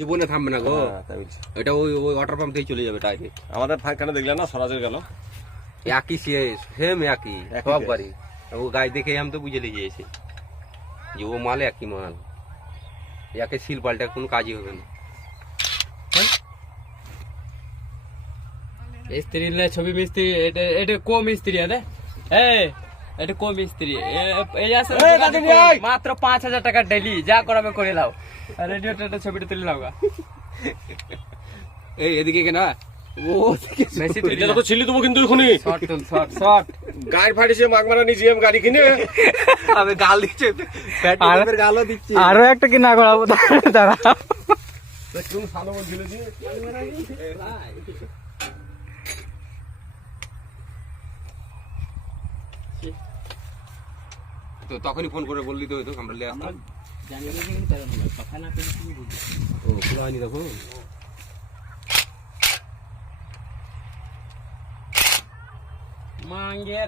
জীবনে থামবে না গো। তাই বলছি। এটা ওই ওই ওয়াটার পাম্প থেকে চলে যাবে ডাইরেক্ট। আমাদের ফাঁকখানে দেখলে না সরাসরি গেল একই সেম একই একই সব কেস। গাড়ি। ও গাড়ি দেখে আমি তো বুঝে লিয়েছি যে ও মাল একই মাল, একে সিল পাল্টা কোনো কাজই হবে না। মিস্ত্রি না ছবি মিস্ত্রি, এটা এটা কো মিস্ত্রি আছে এটা কো মিস্ত্রি এই আছে এই দাদিনী, এই! মাত্র 5,000 টাকা ডেলি, যা করাবে করে নাও। আর রেডিওটা ছবিটা তুলে নাও গা। এই এদিকে কেনা ও বেশি তুলে এটা তো ছিলি দেবো কিন্তু এখনই শর্ট তুল শর্ট শর্ট। গাড়ি ফাটিছে মাগ মারা নিজে আমি গাড়ি কিনে আমি গাল দিচ্ছে, পেট্রোলের গালও দিচ্ছি। আরো একটা কি না করাবো দাঁড়া। কোন ভালো বলছিল যে তো তখনই ফোন করে বললি তো হয়তো আমরা লিয়ে আসতাম। ও খোলা হয়নি দেখো। মাঙ্গে